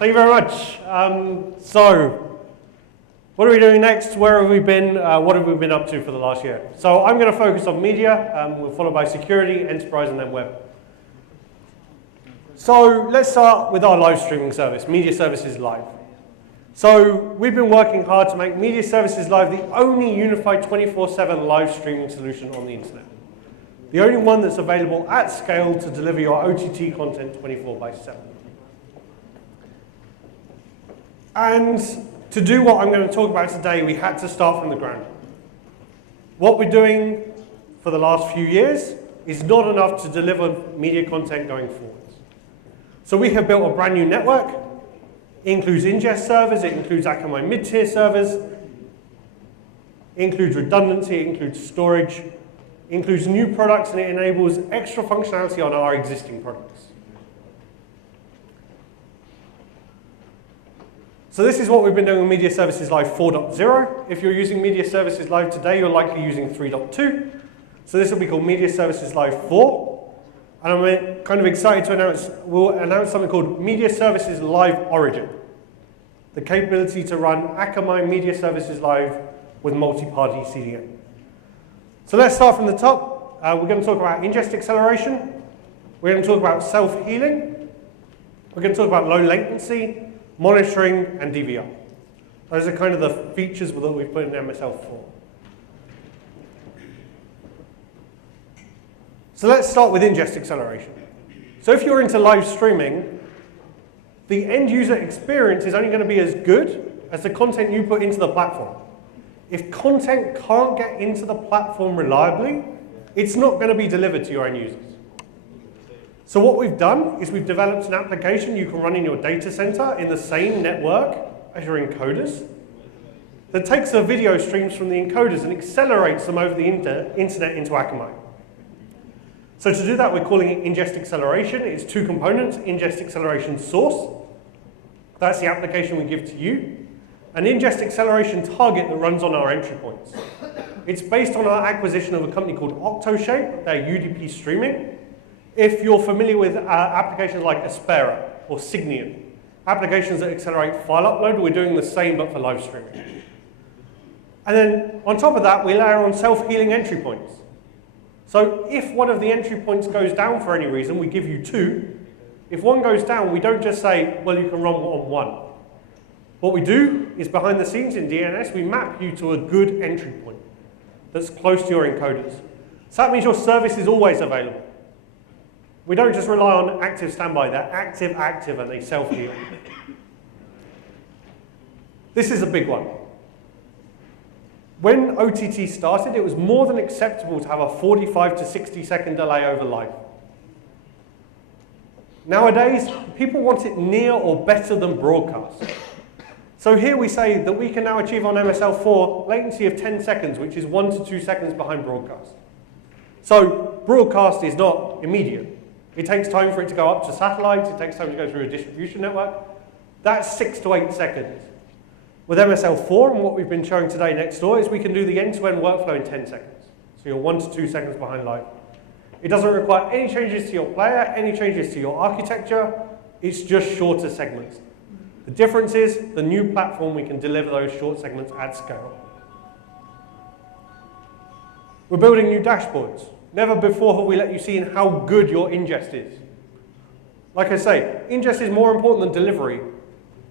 Thank you very much. So, what are we doing next? Where have we been? What have we been up to for the last year? So I'm going to focus on media, we'll follow by security, enterprise, and then web. So let's start with our live streaming service, Media Services Live. So we've been working hard to make Media Services Live the only unified 24/7 live streaming solution on the internet. The only one that's available at scale to deliver your OTT content 24/7. And to do what I'm going to talk about today, we had to start from the ground. What we're doing for the last few years is not enough to deliver media content going forwards. So we have built a brand new network. It includes ingest servers, it includes Akamai mid-tier servers, it includes redundancy, it includes storage, it includes new products, and it enables extra functionality on our existing products. So this is what we've been doing with Media Services Live 4.0. If you're using Media Services Live today, you're likely using 3.2. So this will be called Media Services Live 4. And I'm kind of excited to announce, we'll announce something called Media Services Live Origin. The capability to run Akamai Media Services Live with multi-party CDN. So let's start from the top. We're going to talk about ingest acceleration. We're going to talk about self-healing. We're going to talk about low latency, monitoring, and DVR. Those are kind of the features that we've put in MSL4. So let's start with ingest acceleration. So if you're into live streaming, the end user experience is only going to be as good as the content you put into the platform. If content can't get into the platform reliably, it's not going to be delivered to your end users. So what we've done is we've developed an application you can run in your data center in the same network as your encoders that takes the video streams from the encoders and accelerates them over the internet into Akamai. So to do that, we're calling it ingest acceleration. It's two components, ingest acceleration source. That's the application we give to you. An ingest acceleration target that runs on our entry points. It's based on our acquisition of a company called Octoshape, they're UDP streaming. If you're familiar with applications like Aspera or Signian, applications that accelerate file upload, we're doing the same but for live streaming. And then on top of that, we layer on self-healing entry points. So if one of the entry points goes down for any reason, we give you two. If one goes down, we don't just say, well, you can run on one. What we do is behind the scenes in DNS, we map you to a good entry point that's close to your encoders. So that means your service is always available. We don't just rely on active standby, they're active, and they self-heal. This is a big one. When OTT started, it was more than acceptable to have a 45 to 60 second delay over live. Nowadays, people want it near or better than broadcast. So here we say that we can now achieve on MSL4 latency of 10 seconds, which is 1 to 2 seconds behind broadcast. So broadcast is not immediate. It takes time for it to go up to satellites, it takes time to go through a distribution network. That's 6 to 8 seconds. With MSL4 and what we've been showing today next door is we can do the end-to-end workflow in 10 seconds. So you're 1 to 2 seconds behind live. It doesn't require any changes to your player, any changes to your architecture. It's just shorter segments. The difference is the new platform, we can deliver those short segments at scale. We're building new dashboards. Never before have we let you see in how good your ingest is. Like I say, ingest is more important than delivery.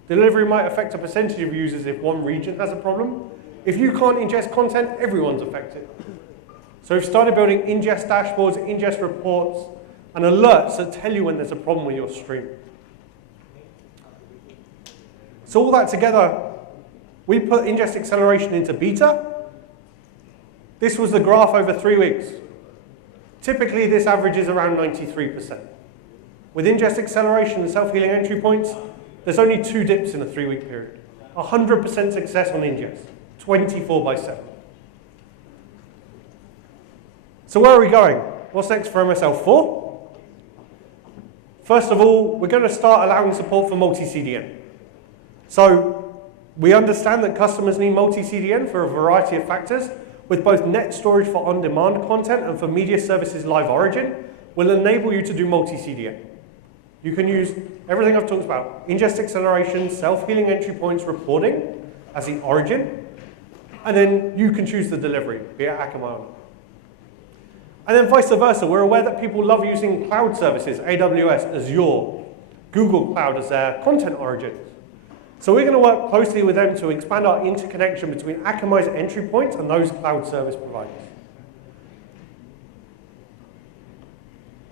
Delivery might affect a percentage of users if one region has a problem. If you can't ingest content, everyone's affected. So we've started building ingest dashboards, ingest reports, and alerts that tell you when there's a problem with your stream. So all that together, we put ingest acceleration into beta. This was the graph over 3 weeks. Typically, this averages around 93%. With ingest acceleration and self-healing entry points, there's only 2 dips in a 3-week period. 100% success on ingest, 24/7. So where are we going? What's next for MSL4? First of all, we're going to start allowing support for multi-CDN. So we understand that customers need multi-CDN for a variety of factors, with both net storage for on-demand content and for media services live origin, will enable you to do multi-CDN. You can use everything I've talked about: ingest acceleration, self-healing entry points, reporting as the origin, and then you can choose the delivery, be it Akamai or not. And then vice versa, we're aware that people love using cloud services, AWS, Azure, Google Cloud as their content origins. So we're going to work closely with them to expand our interconnection between Akamai's entry points and those cloud service providers.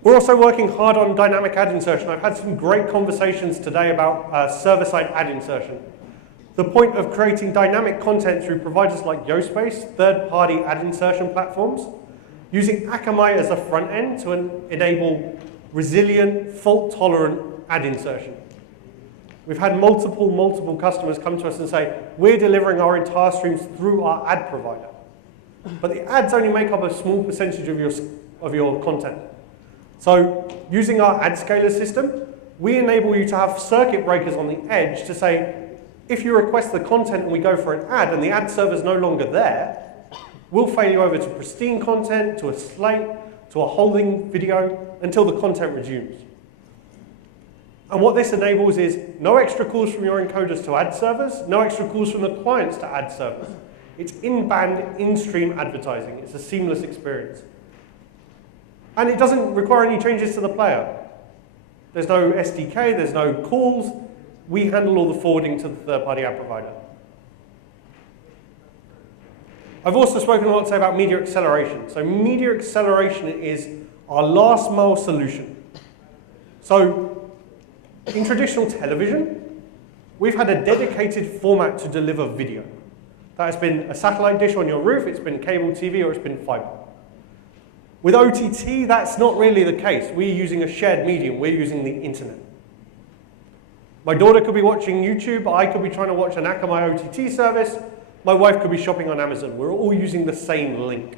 We're also working hard on dynamic ad insertion. I've had some great conversations today about server-side ad insertion. The point of creating dynamic content through providers like Yospace, third-party ad insertion platforms, using Akamai as a front end to enable resilient, fault-tolerant ad insertion. We've had multiple customers come to us and say, we're delivering our entire streams through our ad provider. But the ads only make up a small percentage of your content. So using our ad scaler system, we enable you to have circuit breakers on the edge to say, if you request the content and we go for an ad and the ad server is no longer there, we'll fail you over to pristine content, to a slate, to a holding video, until the content resumes. And what this enables is no extra calls from your encoders to ad servers, no extra calls from the clients to ad servers. It's in-band, in-stream advertising. It's a seamless experience. And it doesn't require any changes to the player. There's no SDK, there's no calls. We handle all the forwarding to the third-party ad provider. I've also spoken a lot today about media acceleration. So media acceleration is our last mile solution. So in traditional television, we've had a dedicated format to deliver video. That has been a satellite dish on your roof, it's been cable TV, or it's been fiber. With OTT, that's not really the case. We're using a shared medium. We're using the internet. My daughter could be watching YouTube. I could be trying to watch an Akamai OTT service. My wife could be shopping on Amazon. We're all using the same link.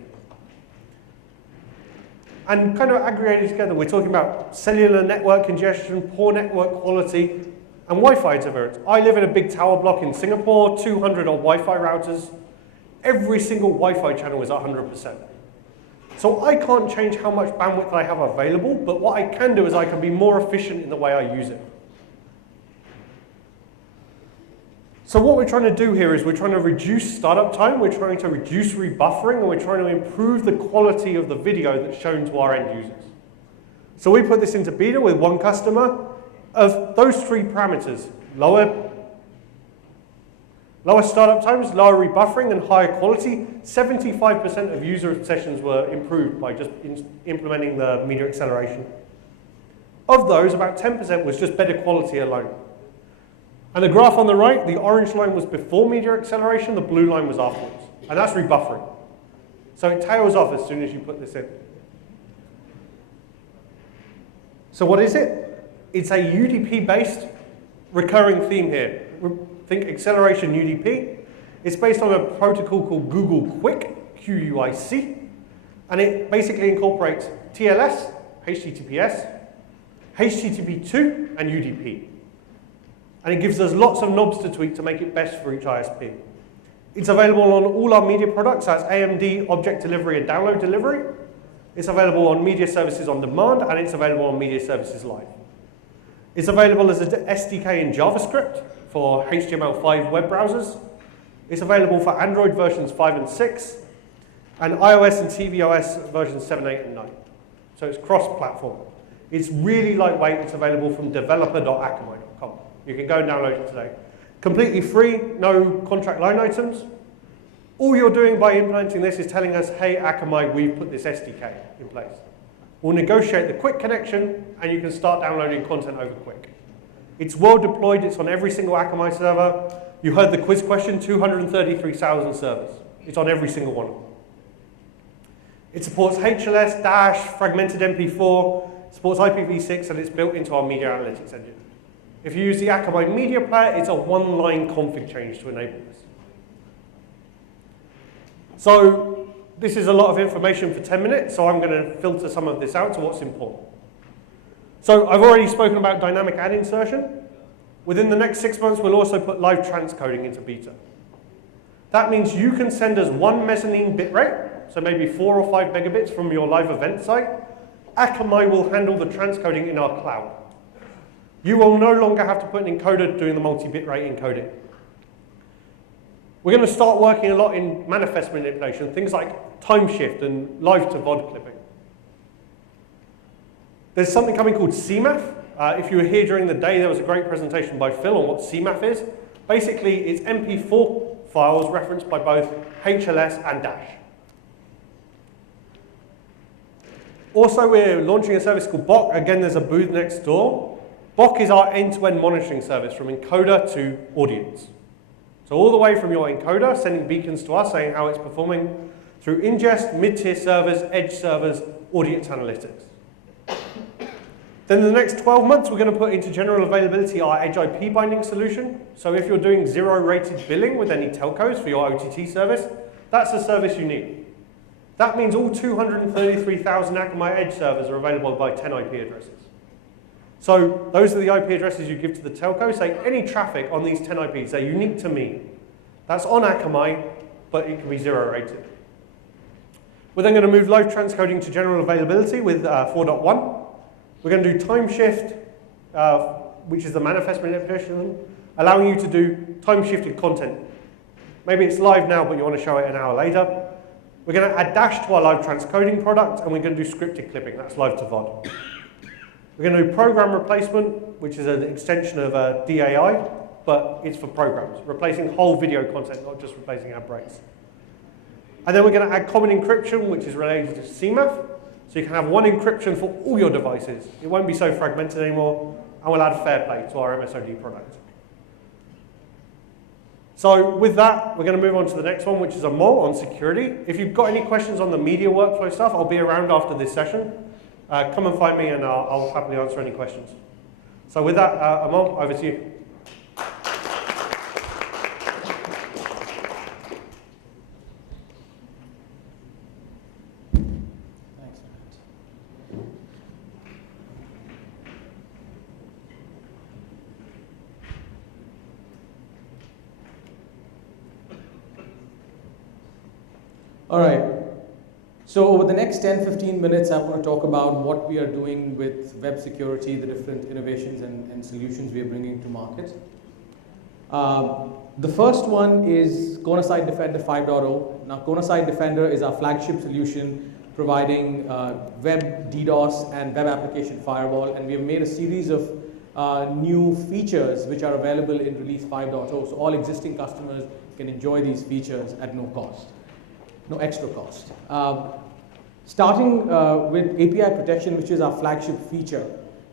And kind of aggregated together, we're talking about cellular network congestion, poor network quality, and Wi-Fi interference. I live in a big tower block in Singapore, 200 odd Wi-Fi routers. Every single Wi-Fi channel is 100%. So I can't change how much bandwidth I have available, but what I can do is I can be more efficient in the way I use it. So what we're trying to do here is we're trying to reduce startup time, we're trying to reduce rebuffering, and we're trying to improve the quality of the video that's shown to our end users. So we put this into beta with one customer of those three parameters: lower startup times, lower rebuffering, and higher quality. 75% of user sessions were improved by just implementing the media acceleration. Of those, about 10% was just better quality alone. And the graph on the right, the orange line was before media acceleration, the blue line was afterwards. And that's rebuffering. So it tails off as soon as you put this in. So what is it? It's a UDP-based recurring theme here. Think acceleration UDP. It's based on a protocol called Google Quick, QUIC, and it basically incorporates TLS, HTTPS, HTTP2, and UDP. And it gives us lots of knobs to tweak to make it best for each ISP. It's available on all our media products, that's AMD, object delivery, and download delivery. It's available on media services on demand, and it's available on media services live. It's available as an SDK in JavaScript for HTML5 web browsers. It's available for Android versions 5 and 6, and iOS and tvOS versions 7, 8, and 9. So it's cross-platform. It's really lightweight. It's available from developer.akamai.com. You can go and download it today. Completely free, no contract line items. All you're doing by implementing this is telling us, hey, Akamai, we've put this SDK in place. We'll negotiate the quick connection, and you can start downloading content over quick. It's well deployed. It's on every single Akamai server. You heard the quiz question, 233,000 servers. It's on every single one of them. It supports HLS, Dash, fragmented MP4, supports IPv6, and it's built into our media analytics engine. If you use the Akamai Media Player, it's a one-line config change to enable this. So this is a lot of information for 10 minutes, so I'm going to filter some of this out to what's important. So I've already spoken about dynamic ad insertion. Within the next 6 months, we'll also put live transcoding into beta. That means you can send us one mezzanine bitrate, so maybe 4 or 5 megabits from your live event site. Akamai will handle the transcoding in our cloud. You will no longer have to put an encoder doing the multi-bit rate encoding. We're going to start working a lot in manifest manipulation, things like time shift and live to VOD clipping. There's something coming called CMAF. If you were here during the day, there was a great presentation by Phil on what CMAF is. Basically, it's MP4 files referenced by both HLS and Dash. Also, we're launching a service called BOC. Again, there's a booth next door. BOC is our end-to-end monitoring service from encoder to audience. So all the way from your encoder, sending beacons to us, saying how it's performing, through ingest, mid-tier servers, edge servers, audience analytics. Then in the next 12 months, we're going to put into general availability our edge IP binding solution. So if you're doing zero-rated billing with any telcos for your OTT service, that's the service you need. That means all 233,000 Akamai edge servers are available by 10 IP addresses. So those are the IP addresses you give to the telco. Say any traffic on these 10 IPs, they're unique to me. That's on Akamai, but it can be zero-rated. We're then going to move live transcoding to general availability with 4.1. We're going to do time shift, which is the manifest manipulation, allowing you to do time-shifted content. Maybe it's live now, but you want to show it an hour later. We're going to add Dash to our live transcoding product, and we're going to do scripted clipping. That's live to VOD. We're going to do program replacement, which is an extension of DAI, but it's for programs, replacing whole video content, not just replacing ad breaks. And then we're going to add common encryption, which is related to CMAF. So you can have one encryption for all your devices. It won't be so fragmented anymore, and we'll add Fairplay to our MSOD product. So with that, we're going to move on to the next one, which is a more on security. If you've got any questions on the media workflow stuff, I'll be around after this session. Come and find me, and I'll happily answer any questions. So with that, Amol, over to you. All right, so over the next 10-15 minutes, I want to talk about what we are doing with web security, the different innovations and solutions we are bringing to market. The first one is Corner Site Defender 5.0. Now, Corner Site Defender is our flagship solution providing web DDoS and web application firewall, and we have made a series of new features which are available in release 5.0, so all existing customers can enjoy these features at no cost. No extra cost. Starting with API protection, which is our flagship feature.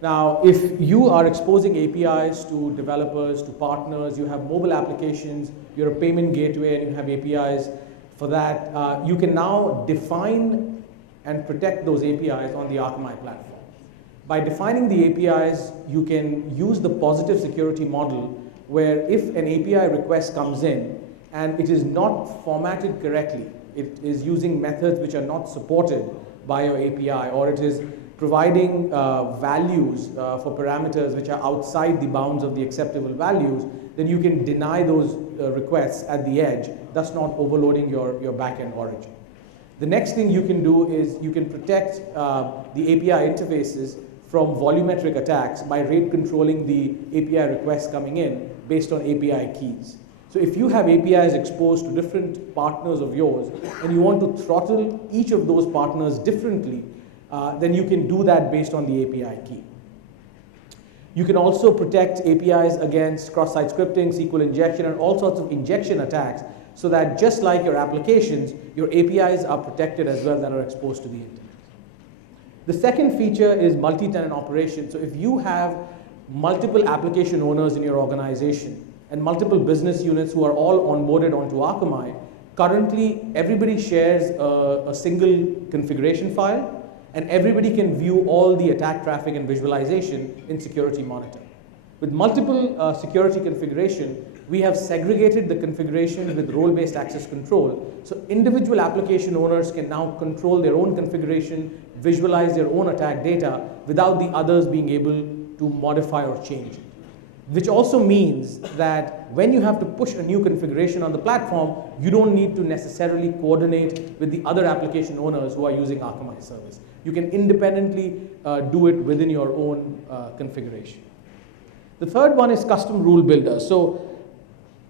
Now, if you are exposing APIs to developers, to partners, you have mobile applications, you're a payment gateway and you have APIs for that, you can now define and protect those APIs on the Akamai platform. By defining the APIs, you can use the positive security model where if an API request comes in and it is not formatted correctly, it is using methods which are not supported by your API, or it is providing values for parameters which are outside the bounds of the acceptable values, then you can deny those requests at the edge, thus not overloading your backend origin. The next thing you can do is you can protect the API interfaces from volumetric attacks by rate controlling the API requests coming in based on API keys. So if you have APIs exposed to different partners of yours and you want to throttle each of those partners differently, then you can do that based on the API key. You can also protect APIs against cross-site scripting, SQL injection, and all sorts of injection attacks so that just like your applications, your APIs are protected as well that are exposed to the internet. The second feature is multi-tenant operation. So if you have multiple application owners in your organization, and multiple business units who are all onboarded onto Akamai, currently everybody shares a single configuration file, and everybody can view all the attack traffic and visualization in Security Monitor. With multiple security configuration, we have segregated the configuration with role-based access control, so individual application owners can now control their own configuration, visualize their own attack data without the others being able to modify or change it. Which also means that when you have to push a new configuration on the platform, you don't need to necessarily coordinate with the other application owners who are using Akamai service. You can independently do it within your own configuration. The third one is custom rule builder. So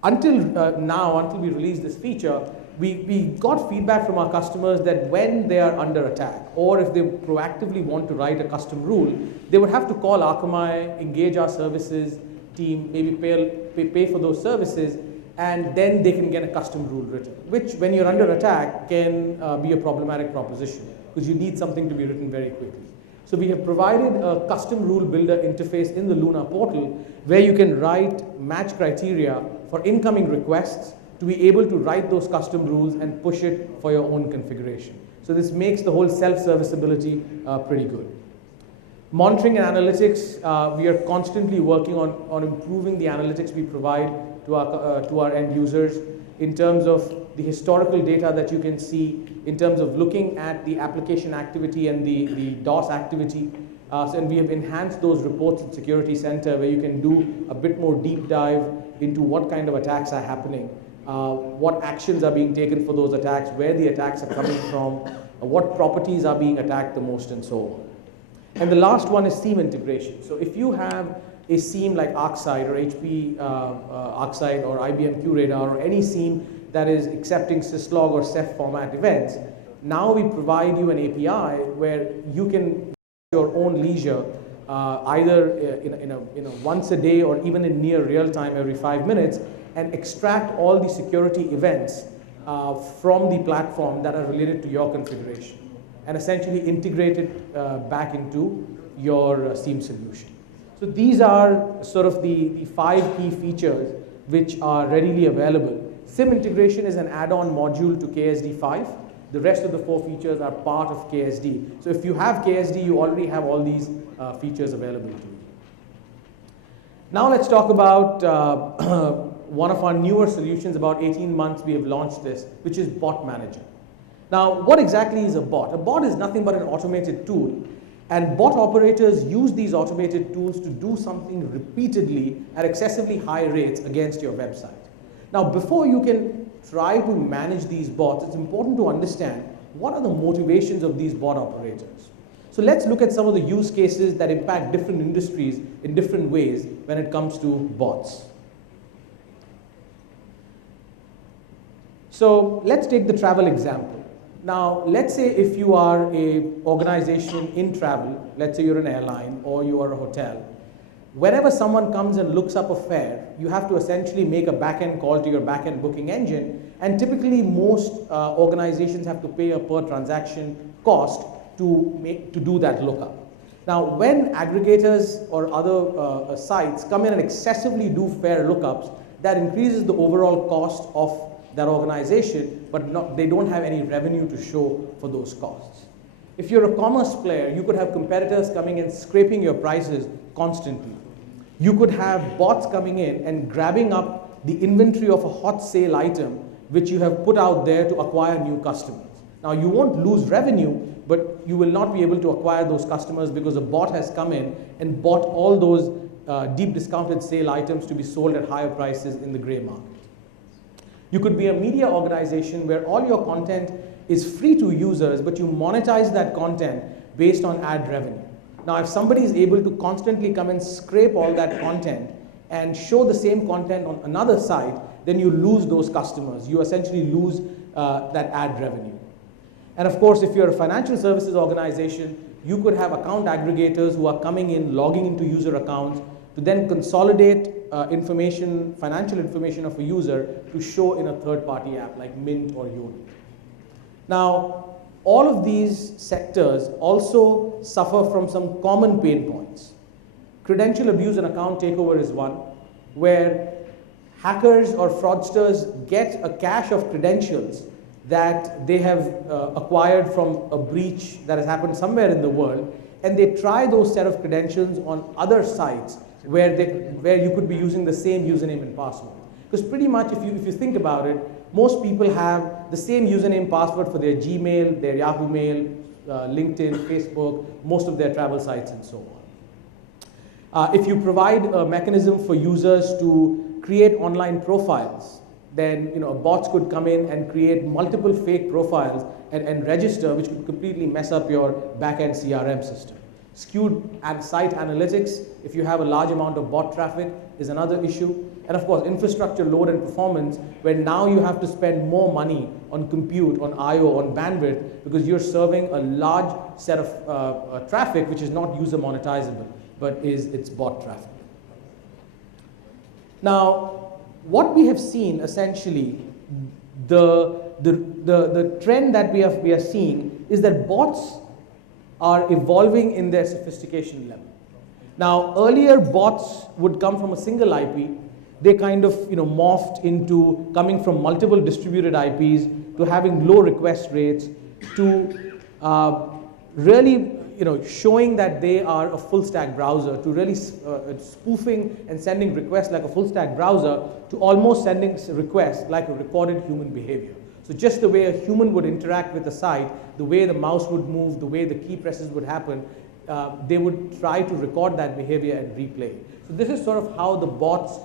until until we release this feature, we got feedback from our customers that when they are under attack, or if they proactively want to write a custom rule, they would have to call Akamai, engage our services team, maybe pay for those services, and then they can get a custom rule written, which when you're under attack can be a problematic proposition because you need something to be written very quickly. So we have provided a custom rule builder interface in the Luna portal where you can write match criteria for incoming requests to be able to write those custom rules and push it for your own configuration. So this makes the whole self-serviceability pretty good. Monitoring and analytics, we are constantly working on improving the analytics we provide to our end users in terms of the historical data that you can see, in terms of looking at the application activity and the DOS activity. And we have enhanced those reports in Security Center where you can do a bit more deep dive into what kind of attacks are happening, what actions are being taken for those attacks, where the attacks are coming from, what properties are being attacked the most, and so on. And the last one is SIEM integration. So if you have a SIEM like ArcSight or HP ArcSight or IBM QRadar or any SIEM that is accepting syslog or Ceph format events, now we provide you an API where you can, at your own leisure, either in a once a day or even in near real time every 5 minutes, and extract all the security events from the platform that are related to your configuration, and essentially integrate it back into your SIEM solution. So these are sort of the 5 key features which are readily available. SIEM integration is an add-on module to KSD5. The rest of the 4 features are part of KSD. So if you have KSD, you already have all these features available to you. Now let's talk about one of our newer solutions. About 18 months we have launched this, which is Bot Manager. Now, what exactly is a bot? A bot is nothing but an automated tool, and bot operators use these automated tools to do something repeatedly at excessively high rates against your website. Now, before you can try to manage these bots, it's important to understand what are the motivations of these bot operators. So let's look at some of the use cases that impact different industries in different ways when it comes to bots. So let's take the travel example. Now, let's say if you are an organization in travel, let's say you're an airline or you are a hotel, whenever someone comes and looks up a fare, you have to essentially make a back-end call to your back-end booking engine, and typically most organizations have to pay a per transaction cost to do that lookup. Now, when aggregators or other sites come in and excessively do fare lookups, that increases the overall cost of that organization, but they don't have any revenue to show for those costs. If you're a commerce player, you could have competitors coming and scraping your prices constantly. You could have bots coming in and grabbing up the inventory of a hot sale item which you have put out there to acquire new customers. Now, you won't lose revenue, but you will not be able to acquire those customers because a bot has come in and bought all those deep discounted sale items to be sold at higher prices in the gray market. You could be a media organization where all your content is free to users, but you monetize that content based on ad revenue. Now, if somebody is able to constantly come and scrape all that content and show the same content on another site, then you lose those customers. You essentially lose that ad revenue. And of course, if you're a financial services organization, you could have account aggregators who are coming in, logging into user accounts, to then consolidate financial information of a user to show in a third-party app like Mint or Yodel. Now, all of these sectors also suffer from some common pain points. Credential abuse and account takeover is one, where hackers or fraudsters get a cache of credentials that they have acquired from a breach that has happened somewhere in the world, and they try those set of credentials on other sites where you could be using the same username and password. Because pretty much if you think about it, most people have the same username password for their Gmail, their Yahoo Mail, LinkedIn, Facebook, most of their travel sites and so on. If you provide a mechanism for users to create online profiles, then bots could come in and create multiple fake profiles and register, which could completely mess up your back-end CRM system. Skewed and site analytics, if you have a large amount of bot traffic, is another issue. And of course, infrastructure load and performance, where now you have to spend more money on compute, on I/O, on bandwidth, because you're serving a large set of traffic which is not user monetizable, but it's bot traffic. Now, what we have seen essentially, the trend that we are seeing is that bots are evolving in their sophistication level. Now, earlier bots would come from a single IP. They kind of morphed into coming from multiple distributed IPs, to having low request rates, to really showing that they are a full stack browser, to really spoofing and sending requests like a full stack browser, to almost sending requests like a recorded human behavior. So just the way a human would interact with a site, the way the mouse would move, the way the key presses would happen, they would try to record that behavior and replay. So this is sort of how the bots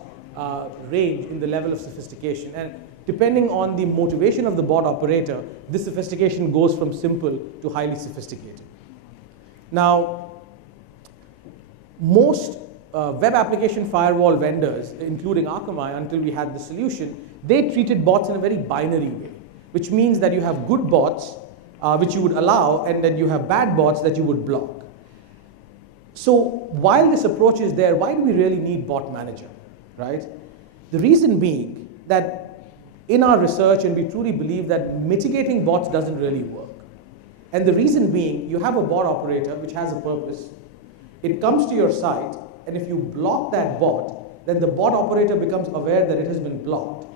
range in the level of sophistication. And depending on the motivation of the bot operator, this sophistication goes from simple to highly sophisticated. Now, most web application firewall vendors, including Akamai, until we had the solution, they treated bots in a very binary way, which means that you have good bots, which you would allow, and then you have bad bots that you would block. So while this approach is there, why do we really need bot manager, right? The reason being that in our research, and we truly believe that mitigating bots doesn't really work. And the reason being, you have a bot operator which has a purpose. It comes to your site, and if you block that bot, then the bot operator becomes aware that it has been blocked.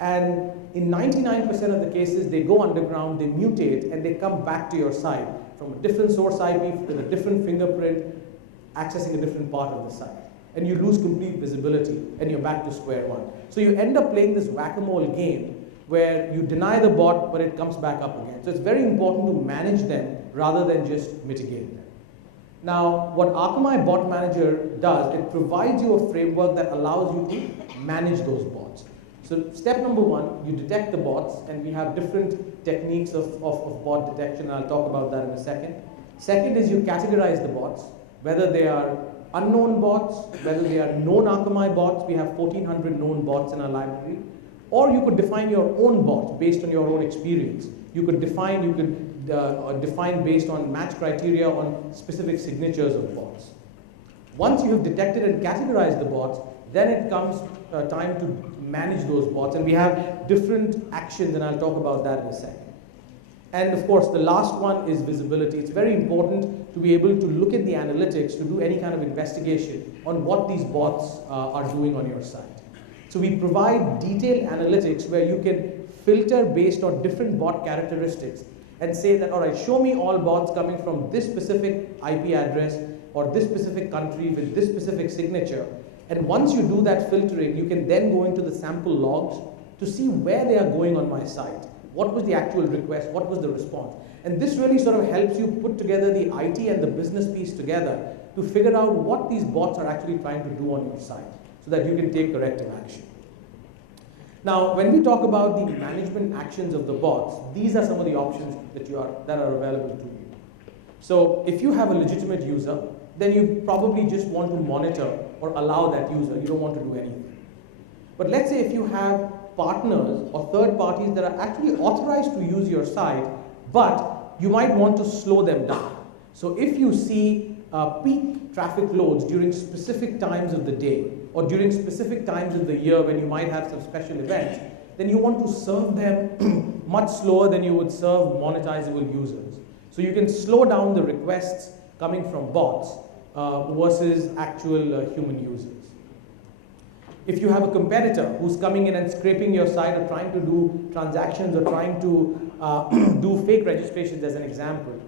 And in 99% of the cases, they go underground, they mutate, and they come back to your site from a different source IP with a different fingerprint, accessing a different part of the site. And you lose complete visibility, and you're back to square one. So you end up playing this whack-a-mole game where you deny the bot, but it comes back up again. So it's very important to manage them rather than just mitigate them. Now, what Akamai Bot Manager does, it provides you a framework that allows you to manage those bots. So step number one, you detect the bots, and we have different techniques of bot detection, and I'll talk about that in a second. Second is you categorize the bots, whether they are unknown bots, whether they are known Akamai bots. We have 1,400 known bots in our library. Or you could define your own bot based on your own experience. You could define based on match criteria on specific signatures of bots. Once you have detected and categorized the bots, then it comes time to manage those bots. And we have different actions, and I'll talk about that in a second. And of course, the last one is visibility. It's very important to be able to look at the analytics to do any kind of investigation on what these bots are doing on your site. So we provide detailed analytics where you can filter based on different bot characteristics and say that, all right, show me all bots coming from this specific IP address or this specific country with this specific signature. And once you do that filtering, you can then go into the sample logs to see where they are going on my site. What was the actual request? What was the response? And this really sort of helps you put together the IT and the business piece together to figure out what these bots are actually trying to do on your site, so that you can take corrective action. Now, when we talk about the management actions of the bots, these are some of the options that are available to you. So if you have a legitimate user, then you probably just want to monitor or allow that user. You don't want to do anything. But let's say if you have partners or third parties that are actually authorized to use your site, but you might want to slow them down. So if you see peak traffic loads during specific times of the day or during specific times of the year when you might have some special events, then you want to serve them much slower than you would serve monetizable users. So you can slow down the requests coming from bots versus actual human users. If you have a competitor who's coming in and scraping your site or trying to do transactions or trying to do fake registrations as an example,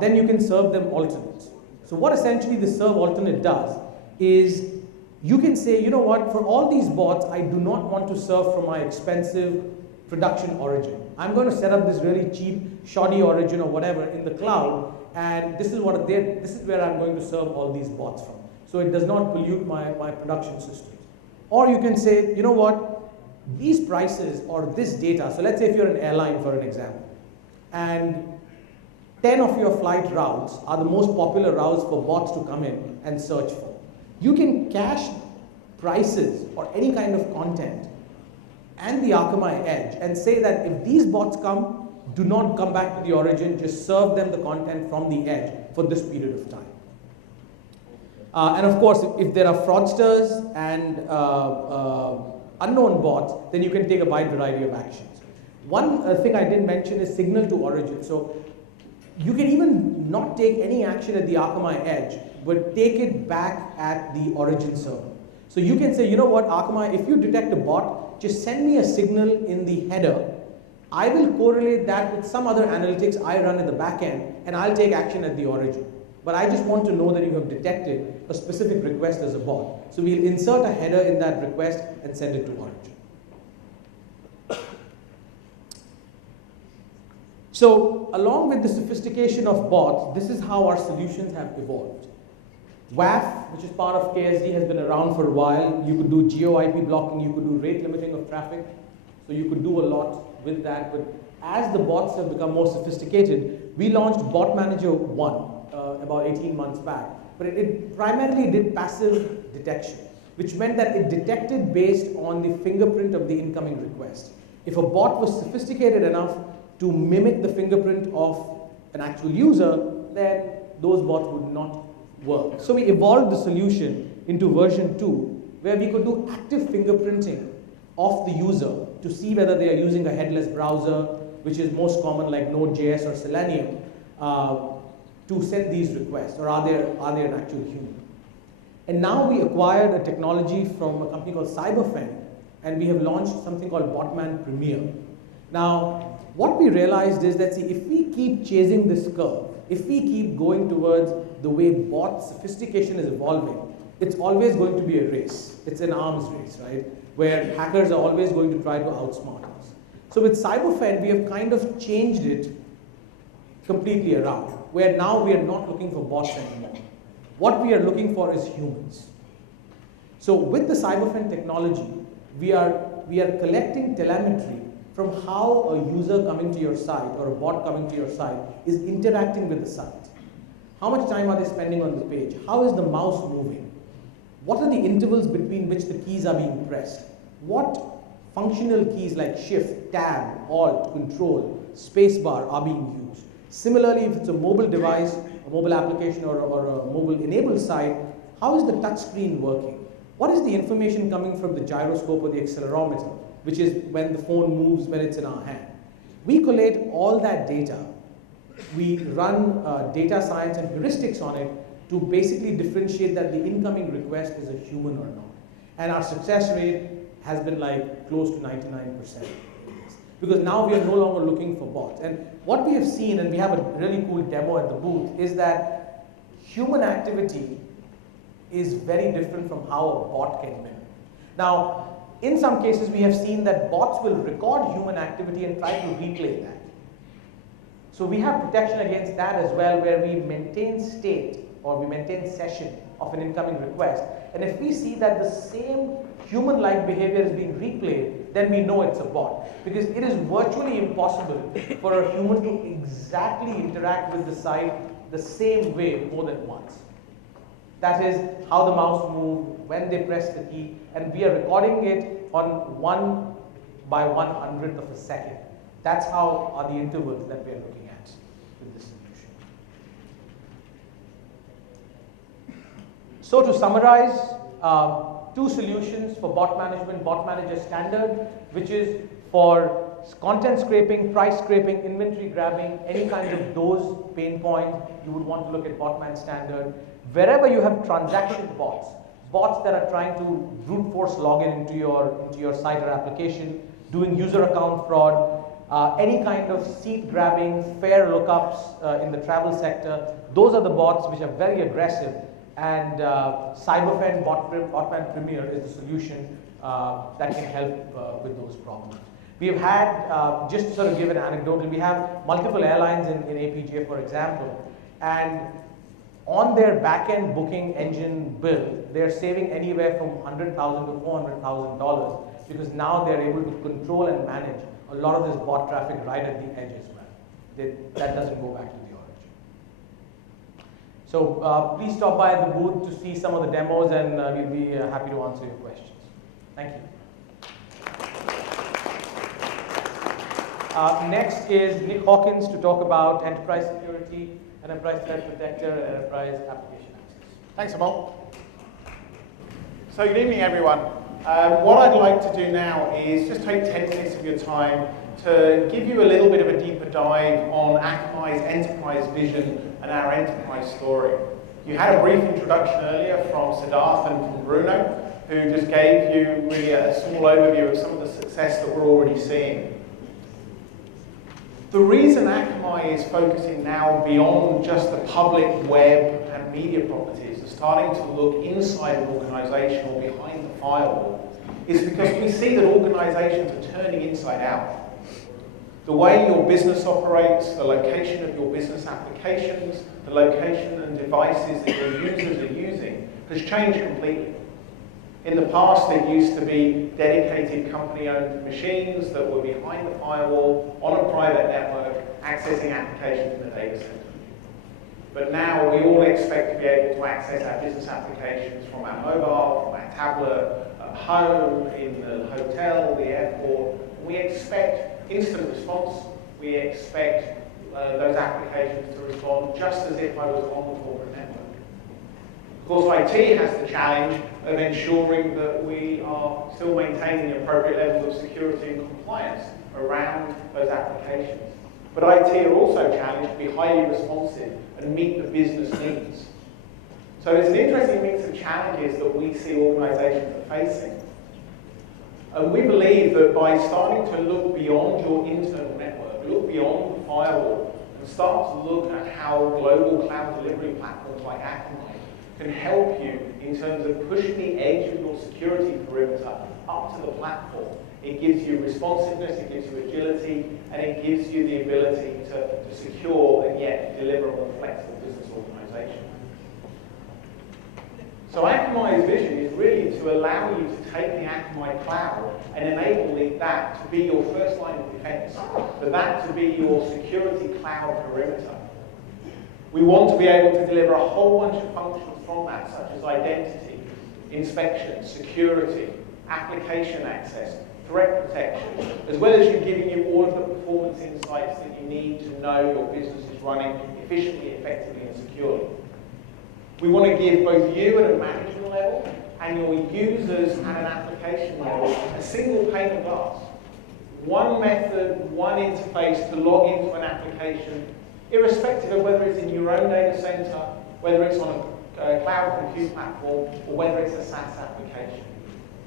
then you can serve them alternates. So what essentially the serve alternate does is you can say, you know what, for all these bots, I do not want to serve from my expensive production origin. I'm going to set up this really cheap, shoddy origin or whatever in the cloud, and this is where I'm going to serve all these bots from. So it does not pollute my production systems. Or you can say, you know what, these prices or this data, so let's say if you're an airline for an example, and 10 of your flight routes are the most popular routes for bots to come in and search for. You can cache prices or any kind of content and the Akamai edge and say that if these bots come, do not come back to the origin, just serve them the content from the edge for this period of time. And of course, if there are fraudsters and unknown bots, then you can take a wide variety of actions. One thing I didn't mention is signal to origin. So you can even not take any action at the Akamai edge, but take it back at the origin server. So you can say, you know what, Akamai, if you detect a bot, just send me a signal in the header. I will correlate that with some other analytics I run at the back end, and I'll take action at the origin. But I just want to know that you have detected a specific request as a bot. So we'll insert a header in that request and send it to origin. So along with the sophistication of bots, this is how our solutions have evolved. WAF, which is part of KSD, has been around for a while. You could do geo-IP blocking, you could do rate limiting of traffic. So you could do a lot with that. But as the bots have become more sophisticated, we launched Bot Manager 1 about 18 months back. But it primarily did passive detection, which meant that it detected based on the fingerprint of the incoming request. If a bot was sophisticated enough to mimic the fingerprint of an actual user, then those bots would not work. So we evolved the solution into version 2, where we could do active fingerprinting of the user to see whether they are using a headless browser, which is most common like Node.js or Selenium, to send these requests, or are they an actual human? And now we acquired a technology from a company called Cyberfen, and we have launched something called Botman Premier. Now, what we realized is that, see, if we keep chasing this curve, if we keep going towards the way bot sophistication is evolving, it's always going to be a race. It's an arms race, right? Where hackers are always going to try to outsmart us. So with Cyberfen, we have kind of changed it completely around, where now we are not looking for bots anymore. What we are looking for is humans. So with the Cyberfen technology, we are collecting telemetry from how a user coming to your site or a bot coming to your site is interacting with the site. How much time are they spending on the page? How is the mouse moving? What are the intervals between which the keys are being pressed? What functional keys like Shift, Tab, Alt, Control, Spacebar are being used? Similarly, if it's a mobile device, a mobile application, or a mobile-enabled site, how is the touch screen working? What is the information coming from the gyroscope or the accelerometer, which is when the phone moves when it's in our hand? We collate all that data. We run data science and heuristics on it to basically differentiate that the incoming request is a human or not. And our success rate has been like close to 99%. Because now we are no longer looking for bots. And what we have seen, and we have a really cool demo at the booth, is that human activity is very different from how a bot can mimic. Now, in some cases, we have seen that bots will record human activity and try to replay that. So we have protection against that as well, where we maintain state or we maintain session of an incoming request. And if we see that the same human-like behavior is being replayed, then we know it's a bot. Because it is virtually impossible for a human to exactly interact with the site the same way more than once. That is how the mouse moved, when they pressed the key, and we are recording it on 1 by 100th of a second. That's how are the intervals that we are looking at with this solution. So to summarize, two solutions for bot management: Bot Manager Standard, which is for content scraping, price scraping, inventory grabbing, any kinds of those pain points, you would want to look at Botman Standard. Wherever you have transaction bots, bots that are trying to brute force login into your site or application, doing user account fraud, any kind of seat grabbing, fare lookups in the travel sector, those are the bots which are very aggressive. And Cyberfen Botman Premier is the solution that can help with those problems. We have had, just to sort of give an anecdote, we have multiple airlines in APJ, for example, and on their back-end booking engine bill, they're saving anywhere from $100,000 to $400,000 because now they're able to control and manage a lot of this bot traffic right at the edge as well. That doesn't go back to the origin. So please stop by the booth to see some of the demos, and we'll be happy to answer your questions. Thank you. Next is Nick Hawkins to talk about enterprise security, enterprise threat protector, and enterprise application access. Thanks, Amal. So good evening, everyone. What I'd like to do now is just take 10 minutes of your time to give you a little bit of a deeper dive on Akamai's enterprise vision and our enterprise story. You had a brief introduction earlier from Siddharth and from Bruno, who just gave you really a small overview of some of the success that we're already seeing. The reason Akamai is focusing now beyond just the public web and media properties and starting to look inside an organization or behind the firewall is because we see that organizations are turning inside out. The way your business operates, the location of your business applications, the location and devices that your users are using has changed completely. In the past, there used to be dedicated company-owned machines that were behind the firewall on a private network accessing applications in the data center. But now we all expect to be able to access our business applications from our mobile, from our tablet, at home, in the hotel, the airport. We expect instant response. We expect those applications to respond just as if I was on the corporate network. Of course, IT has the challenge of ensuring that we are still maintaining appropriate levels of security and compliance around those applications. But IT are also challenged to be highly responsive and meet the business needs. So it's an interesting mix of challenges that we see organizations are facing. And we believe that by starting to look beyond your internal network, look beyond the firewall, and start to look at how global cloud delivery platforms like Akamai can help you in terms of pushing the edge of your security perimeter up to the platform. It gives you responsiveness, it gives you agility, and it gives you the ability to secure and yet deliver a more flexible business organization. So Akamai's vision is really to allow you to take the Akamai cloud and enable that to be your first line of defense, for that to be your security cloud perimeter. We want to be able to deliver a whole bunch of functions from that, such as identity, inspection, security, application access, threat protection, as well as giving you all of the performance insights that you need to know your business is running efficiently, effectively, and securely. We want to give both you at a management level and your users at an application level a single pane of glass. One method, one interface to log into an application, irrespective of whether it's in your own data center, whether it's on a cloud compute platform, or whether it's a SaaS application.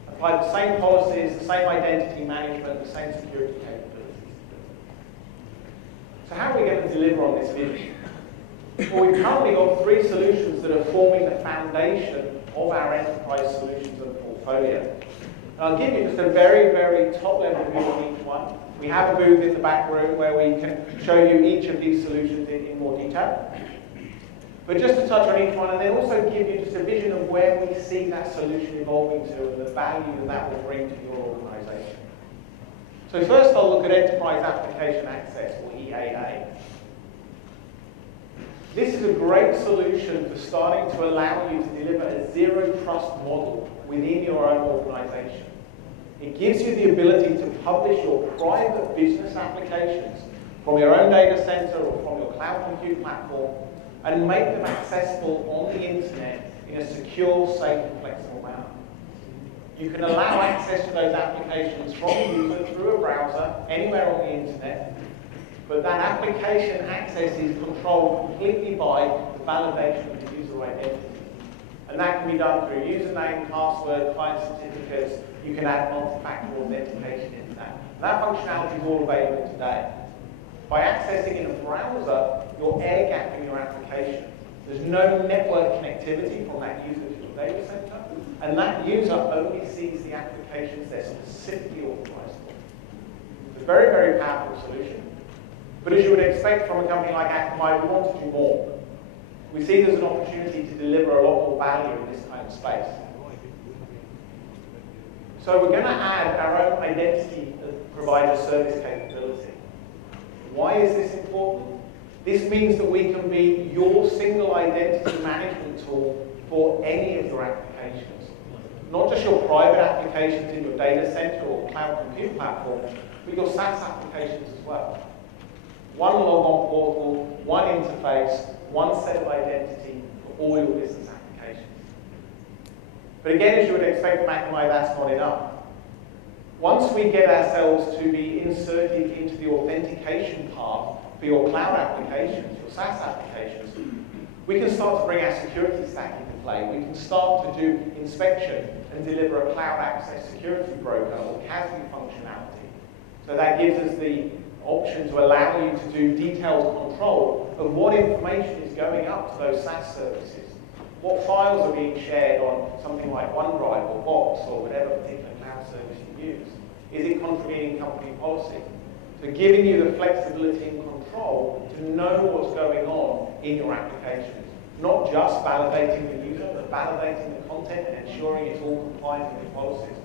Apply the same policies, the same identity management, the same security capabilities. So how are we going to deliver on this vision? Well, we've currently got 3 solutions that are forming the foundation of our enterprise solutions and portfolio. And I'll give you just a very, very top-level view on each one. We have a booth in the back room where we can show you each of these solutions in more detail. But just to touch on each one, and then also give you just a vision of where we see that solution evolving to and the value that that will bring to your organization. So first I'll look at Enterprise Application Access, or EAA. This is a great solution for starting to allow you to deliver a zero-trust model within your own organization. It gives you the ability to publish your private business applications from your own data center or from your cloud compute platform and make them accessible on the internet in a secure, safe, and flexible manner. You can allow access to those applications from the user through a browser anywhere on the internet, but that application access is controlled completely by the validation of the user identity. And that can be done through username, password, client certificates. You can add multi-factor authentication into that. That functionality is all available today. By accessing in a browser, you're air-gapping your application. There's no network connectivity from that user to your data center, and that user only sees the applications they're specifically authorized for. It's a very, very powerful solution. But as you would expect from a company like Akamai, we want to do more. We see there's an opportunity to deliver a lot more value in this kind of space. So we're going to add our own identity provider service capability. Why is this important? This means that we can be your single identity management tool for any of your applications. Not just your private applications in your data center or cloud compute platform, but your SaaS applications as well. One logon portal, one interface, one set of identity for all your business applications. But again, as you would expect from Akamai, that's not enough. Once we get ourselves to be inserted into the authentication path for your cloud applications, your SaaS applications, we can start to bring our security stack into play. We can start to do inspection and deliver a cloud access security broker or CASB functionality. So that gives us the option to allow you to do detailed control of what information is going up to those SaaS services. What files are being shared on something like OneDrive or Box or whatever particular cloud service you use? Is it contravening company policy? So giving you the flexibility and control to know what's going on in your applications. Not just validating the user, but validating the content and ensuring it's all compliant with your policies.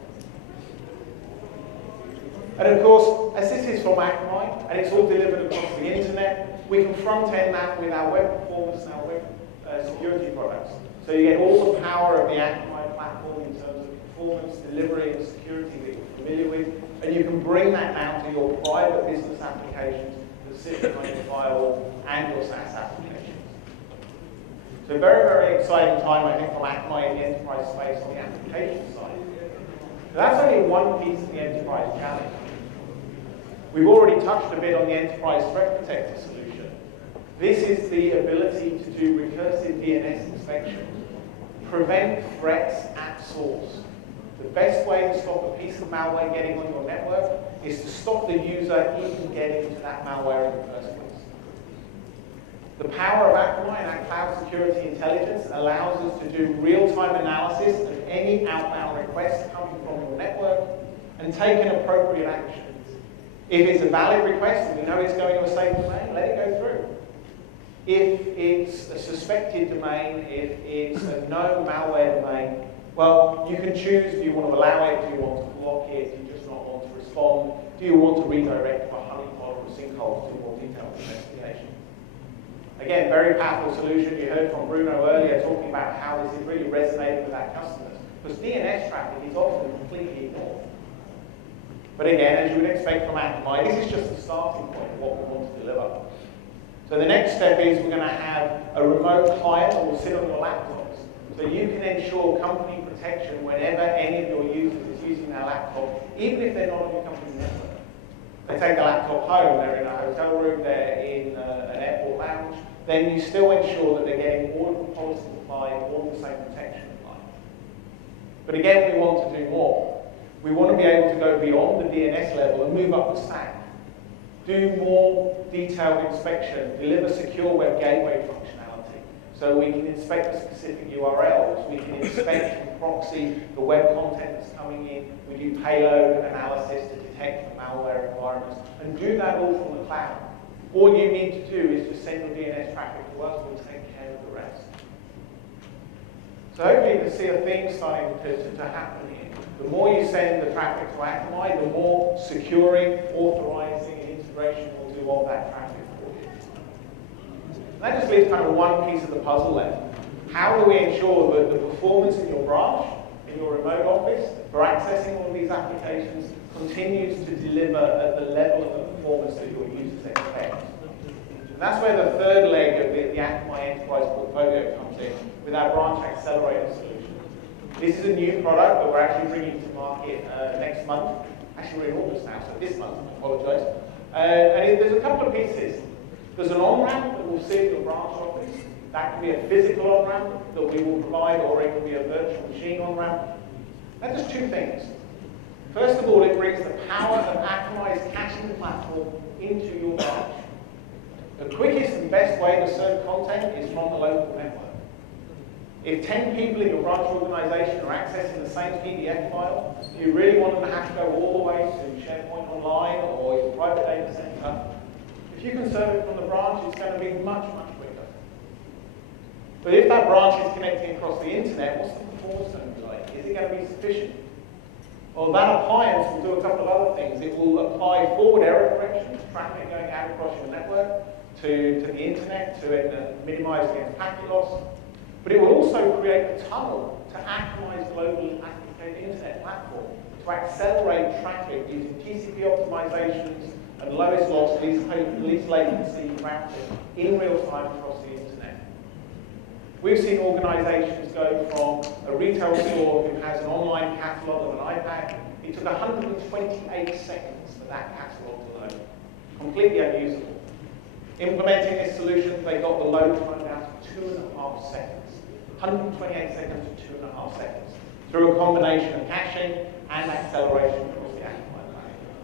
And of course, as this is from Akamai, and it's all delivered across the internet, we can front-end that with our web performance and our web security products. So you get all the power of the Akamai platform in terms of performance, delivery, and security that you're familiar with, and you can bring that down to your private business applications that sit behind your firewall and your SaaS applications. So very, very exciting time, I think, from Akamai in the enterprise space on the application side. So that's only one piece of the enterprise challenge. We've already touched a bit on the enterprise threat protector solution. This is the ability to do recursive DNS inspection, prevent threats at source. The best way to stop a piece of malware getting on your network is to stop the user even getting to that malware in the first place. The power of Akamai and our cloud security intelligence allows us to do real-time analysis of any outbound request coming from your network and take an appropriate action. If it's a valid request and we know it's going to a safe domain, let it go through. If it's a suspected domain, if it's a known malware domain, well, you can choose, do you want to allow it, do you want to block it, do you just not want to respond, do you want to redirect to a honeypot or a sinkhole to more detailed investigation. Again, very powerful solution. You heard from Bruno earlier talking about how this is really resonating with our customers, because DNS traffic is often completely ignored. But again, as you would expect from Akamai, this is just the starting point of what we want to deliver. So the next step is we're going to have a remote client that will sit on your laptops. So you can ensure company protection whenever any of your users is using their laptop, even if they're not on your company network. They take a laptop home, they're in a hotel room, they're in an airport lounge, then you still ensure that they're getting all of the policies applied, all the same protection applied. But again, we want to do more. We want to be able to go beyond the DNS level and move up the stack. Do more detailed inspection, deliver secure web gateway functionality. So we can inspect the specific URLs, we can inspect and proxy the web content that's coming in, we do payload analysis to detect the malware environments, and do that all from the cloud. All you need to do is just send your DNS traffic to us, we'll take care of the rest. So hopefully you can see a theme starting to happen here. The more you send the traffic to Akamai, the more securing, authorizing, and integration will do all that traffic for you. That just leaves kind of one piece of the puzzle left. How do we ensure that the performance in your branch, in your remote office, for accessing all of these applications, continues to deliver at the level of the performance that your users expect? And that's where the third leg of the Akamai Enterprise portfolio comes in, with our branch accelerator solution. This is a new product that we're actually bringing to market next month. Actually, we're in August now, so this month, I apologize. There's a couple of pieces. There's an on-ramp that will sit in your branch office. That can be a physical on-ramp that we will provide, or it can be a virtual machine on-ramp. That does two things. First of all, it brings the power of Akamai's caching platform into your branch. The quickest and best way to serve content is from the local network. If 10 people in your branch organization are accessing the same PDF file, do you really want them to have to go all the way to SharePoint Online or your private data center? If you can serve it from the branch, it's going to be much, much quicker. But if that branch is connecting across the internet, what's the performance going to be like? Is it going to be sufficient? Well, that appliance will do a couple of other things. It will apply forward error correction to traffic going out across your network. to the internet to minimize against packet loss. But it will also create a tunnel to Akamai's global internet platform to accelerate traffic using TCP optimizations and lowest loss, least latency routing in real time across the internet. We've seen organizations go from a retail store who has an online catalog of an iPad. It took 128 seconds for that catalog to load. Completely unusable. Implementing this solution, they got the load time down to 2.5 seconds. 128 seconds to 2.5 seconds through a combination of caching and acceleration across the Akamai platform.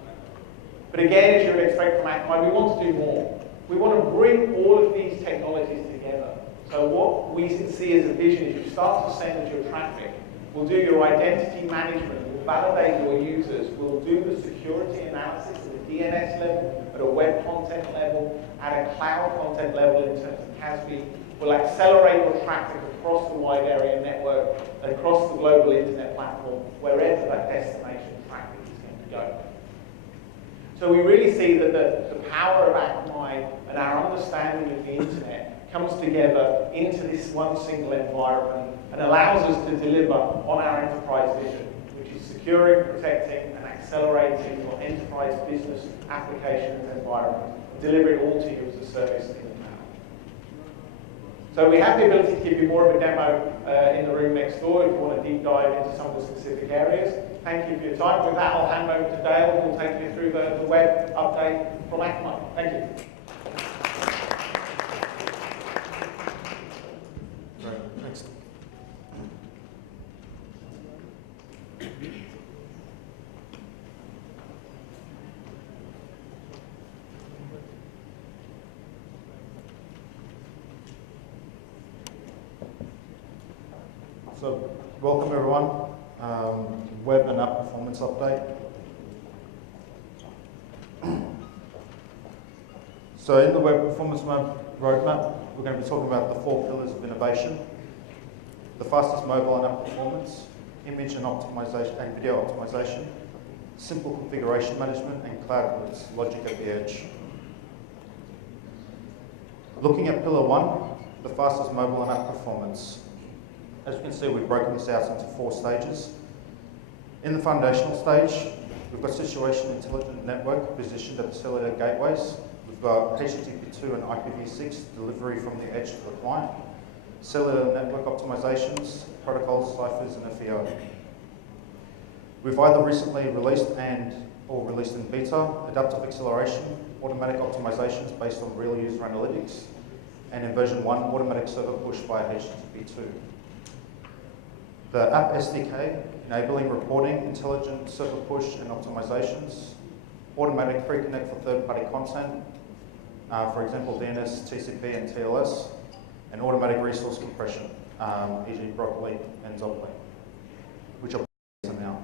But again, as you would expect from Akamai, we want to do more. We want to bring all of these technologies together. So what we see as a vision is you start to send your traffic. We'll do your identity management. We'll validate your users. We'll do the security analysis at a DNS level, at a web content level, at a cloud content level in terms of CASB. We'll accelerate your traffic across the wide area network and across the global internet platform, wherever that destination traffic is going to go. So we really see that the power of Akamai and our understanding of the internet comes together into this one single environment and allows us to deliver on our enterprise vision, which is securing, protecting, and accelerating your enterprise business application and environment, delivering all to you as a service in the cloud. So we have the ability to give you more of a demo in the room next door if you want to deep dive into some of the specific areas. Thank you for your time. With that, I'll hand over to Dale, who will take you through the web update from Akamai. Thank you. Great, thanks. So, welcome everyone. Web and app performance update. So in the web performance roadmap, we're going to be talking about the 4 pillars of innovation: the fastest mobile and app performance, image and optimization and video optimization, simple configuration management, and cloud with logic at the edge. Looking at pillar 1, the fastest mobile and app performance. As you can see, we've broken this out into 4 stages. In the foundational stage, we've got situation intelligent network positioned at the cellular gateways. We've got HTTP2 and IPv6 delivery from the edge to the client, cellular network optimizations, protocols, ciphers, and FEO. We've either recently released or released in beta, adaptive acceleration, automatic optimizations based on real user analytics, and in version 1, automatic server push via HTTP2. The app SDK, enabling reporting, intelligent server push and optimizations, automatic pre-connect for third-party content, for example, DNS, TCP, and TLS, and automatic resource compression, e.g. Broccoli and Zoplink, which are now.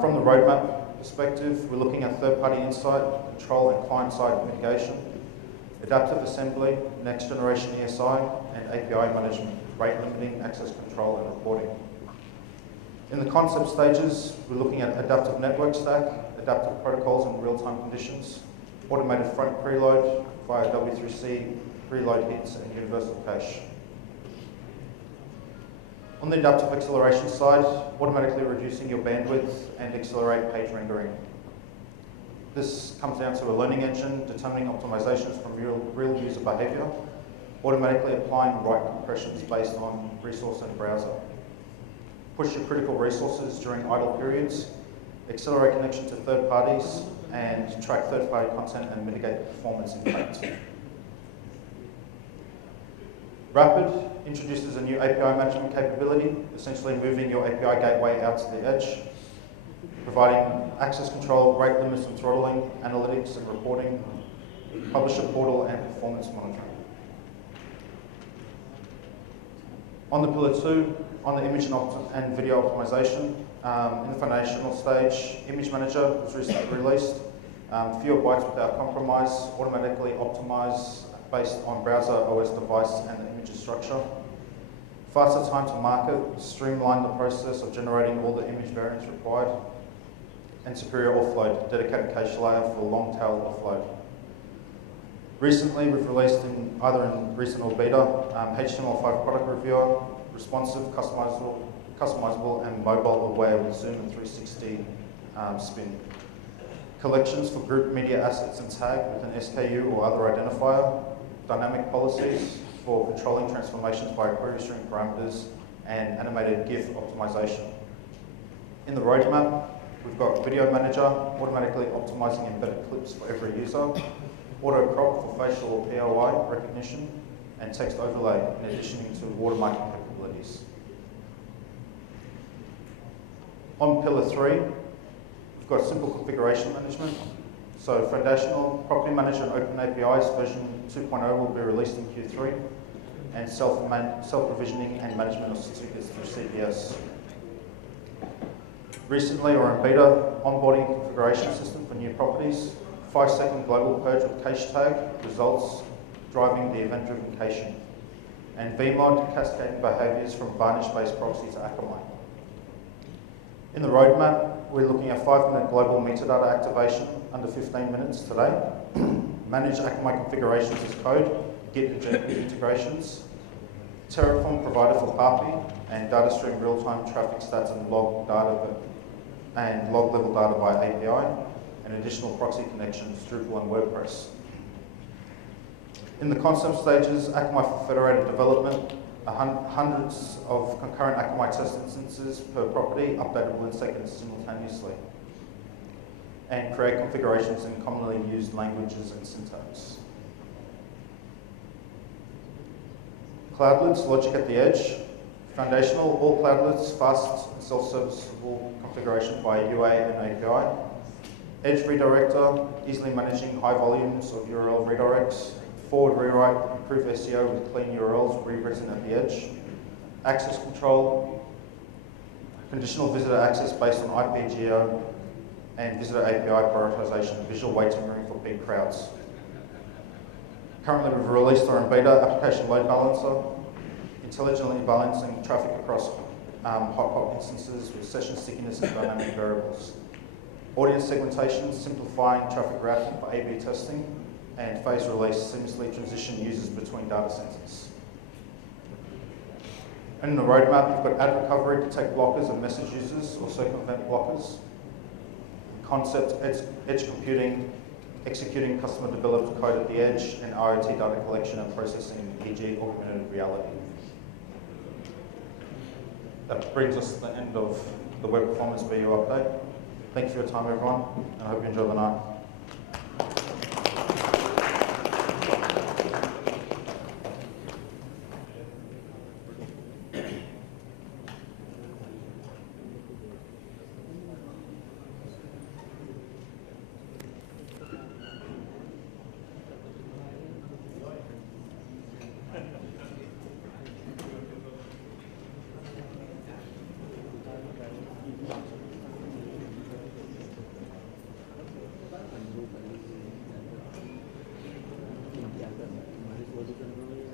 From the roadmap perspective, we're looking at third-party insight, control, and client-side mitigation, adaptive assembly, next-generation ESI, and API management, rate limiting, access control, and reporting. In the concept stages, we're looking at adaptive network stack, adaptive protocols in real-time conditions, automated front preload via W3C, preload hits, and universal cache. On the adaptive acceleration side, automatically reducing your bandwidth and accelerate page rendering. This comes down to a learning engine determining optimizations from real user behavior, automatically applying right compressions based on resource and browser. Push your critical resources during idle periods, accelerate connection to third parties, and track third-party content and mitigate performance impact. Rapid introduces a new API management capability, essentially moving your API gateway out to the edge, providing access control, rate limits and throttling, analytics and reporting, publisher portal, and performance monitoring. On the pillar 2, on the image and video optimization, in the foundational stage, Image Manager was recently released. Fewer bytes without compromise, automatically optimize based on browser, OS device, and the image structure. Faster time to market, streamline the process of generating all the image variants required, and superior offload, dedicated cache layer for long tail offload. Recently, we've released either in recent or beta, HTML5 product reviewer, responsive, customizable and mobile aware with Zoom and 360 spin. Collections for group media assets and tag with an SKU or other identifier, dynamic policies for controlling transformations by query string parameters, and animated GIF optimization. In the roadmap, we've got Video Manager, automatically optimizing embedded clips for every user, auto crop for facial or POI recognition, and text overlay in addition to watermarking capabilities. On Pillar 3, we've got simple configuration management. So foundational property manager and open APIs version 2.0 will be released in Q3, and self-provisioning and management of certificates through CBS. Recently, we're in beta onboarding configuration system for new properties, 5-second global purge with cache tag results driving the event-driven caching, and vmod cascading behaviors from Varnish-based proxy to Akamai. In the roadmap, we're looking at 5-minute global metadata activation under 15 minutes today, manage Akamai configurations as code, Git and Jenkins integrations, Terraform provider for PAPI, and data stream real-time traffic stats and log level data by API, and additional proxy connections, Drupal and WordPress. In the concept stages, Akamai for federated development, hundreds of concurrent Akamai test instances per property, updatable in seconds simultaneously, and create configurations in commonly used languages and syntax. Cloudlets, logic at the edge, foundational, all cloudlets, fast and self-serviceable configuration by UA and API. Edge redirector, easily managing high volumes of URL redirects. Forward rewrite, improve SEO with clean URLs rewritten at the edge. Access control, conditional visitor access based on IP-geo, and visitor API prioritization, visual waiting room for big crowds. Currently, we've released our in beta application load balancer, intelligently balancing traffic across hot instances with session stickiness and dynamic variables. Audience segmentation, simplifying traffic routing for A/B testing, and phase release, seamlessly transition users between data centers. And in the roadmap, we've got ad recovery, detect blockers and message users or circumvent blockers. Concept, edge computing, executing customer developed code at the edge, and IoT data collection and processing, e.g. augmented reality. That brings us to the end of the Web Performance BU update. Thank you for your time, everyone, and I hope you enjoy the night.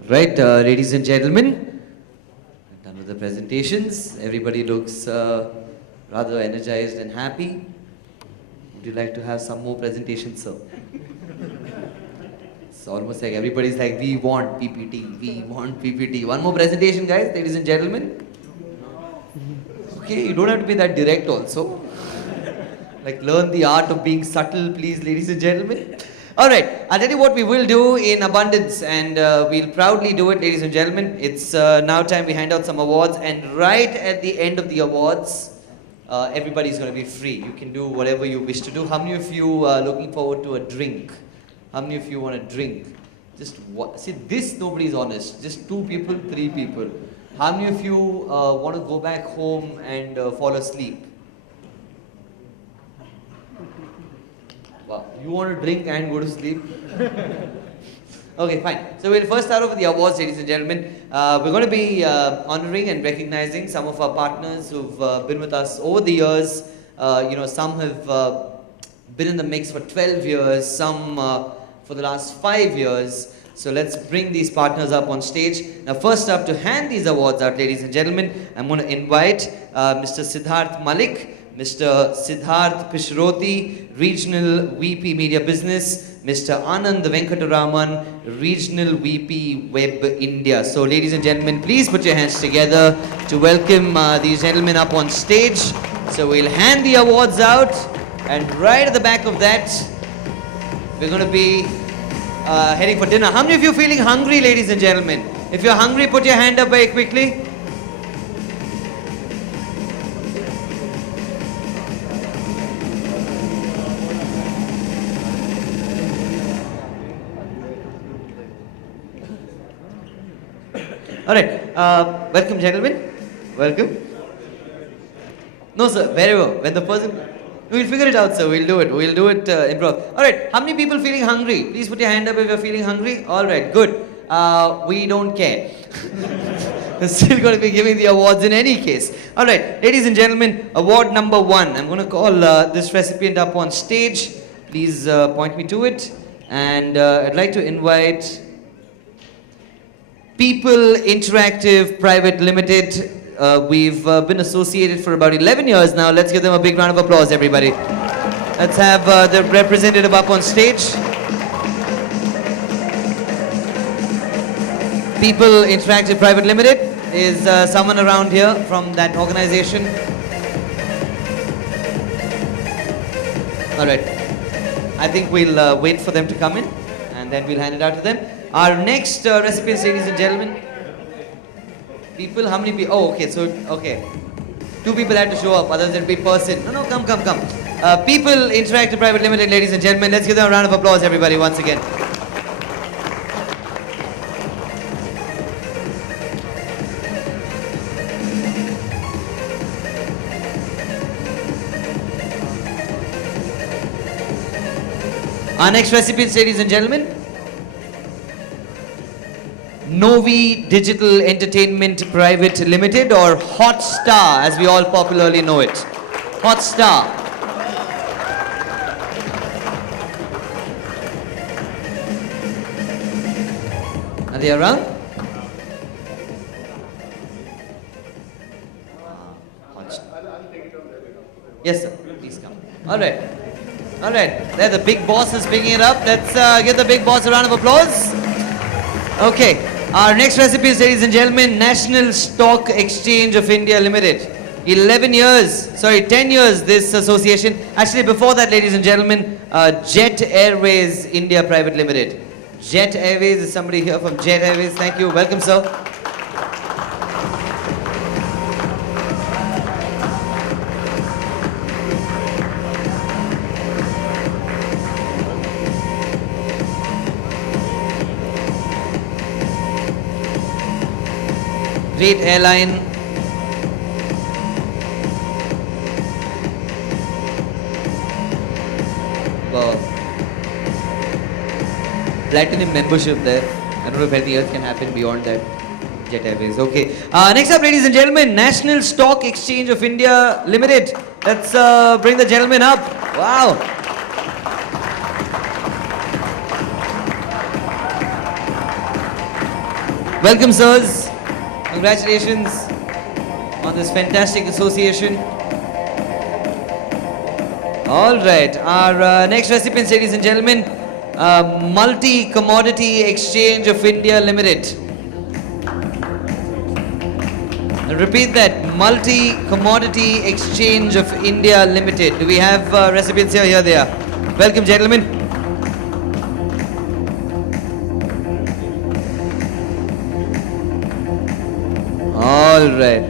Right, ladies and gentlemen, done with the presentations. Everybody looks rather energized and happy. Would you like to have some more presentations, sir? It's almost like everybody's like, we want PPT, we want PPT. One more presentation, guys, ladies and gentlemen. Okay, you don't have to be that direct also. Like, learn the art of being subtle, please, ladies and gentlemen. All right, I'll tell you what we will do in abundance, and we'll proudly do it, ladies and gentlemen. It's now time we hand out some awards, and right at the end of the awards, everybody's going to be free. You can do whatever you wish to do. How many of you are looking forward to a drink? How many of you want a drink? Just what? See, this nobody's honest. Just 2 people, 3 people. How many of you want to go back home and fall asleep? Wow. You want to drink and go to sleep? Okay, fine. So we'll first start off with the awards, ladies and gentlemen. We're going to be honoring and recognizing some of our partners who've been with us over the years. Some have been in the mix for 12 years, some for the last 5 years. So let's bring these partners up on stage. Now, first up to hand these awards out, ladies and gentlemen, I'm going to invite Mr. Siddharth Malik, Mr. Siddharth Pishroti, Regional VP Media Business, Mr. Anand Venkataraman, Regional VP Web India. So ladies and gentlemen, please put your hands together to welcome these gentlemen up on stage. So we'll hand the awards out, and right at the back of that, we're going to be heading for dinner. How many of you are feeling hungry, ladies and gentlemen? If you're hungry, put your hand up very quickly. All right, welcome gentlemen, welcome. No sir, wherever, when the person, we'll figure it out sir, we'll do it improv. All right, how many people feeling hungry? Please put your hand up if you're feeling hungry. All right, good. We don't care. We're still going to be giving the awards in any case. All right, ladies and gentlemen, award number 1. I'm going to call this recipient up on stage. Please point me to it. And I'd like to invite People Interactive Private Limited. We've been associated for about 11 years now. Let's give them a big round of applause, everybody. Let's have the representative up on stage. People Interactive Private Limited. Is someone around here from that organization? All right. I think we'll wait for them to come in, and then we'll hand it out to them. Our next recipients, ladies and gentlemen. People, how many people? Oh, okay, so, okay. 2 people had to show up, others it'll be person. No, come. People Interactive Private Limited, ladies and gentlemen. Let's give them a round of applause, everybody, once again. Our next recipients, ladies and gentlemen. Novi Digital Entertainment Private Limited, or Hotstar as we all popularly know it. Hotstar. Are they around? Yes sir, please come. Alright. There the big boss is picking it up. Let's give the big boss a round of applause. Okay. Our next recipients, ladies and gentlemen, National Stock Exchange of India Limited. 10 years this association. Actually before that, ladies and gentlemen, Jet Airways India Private Limited. Jet Airways, is somebody here from Jet Airways? Thank you, welcome sir. Great airline. Platinum membership there. I don't know if anything else can happen beyond that. Jet Airways. Okay. Next up, ladies and gentlemen, National Stock Exchange of India Limited. Let's bring the gentleman up. Wow. Welcome, sirs. Congratulations on this fantastic association. All right, our next recipients, ladies and gentlemen, Multi-Commodity Exchange of India Limited. I'll repeat that, Multi-Commodity Exchange of India Limited. Do we have recipients here? Here they are. Welcome, gentlemen. All right.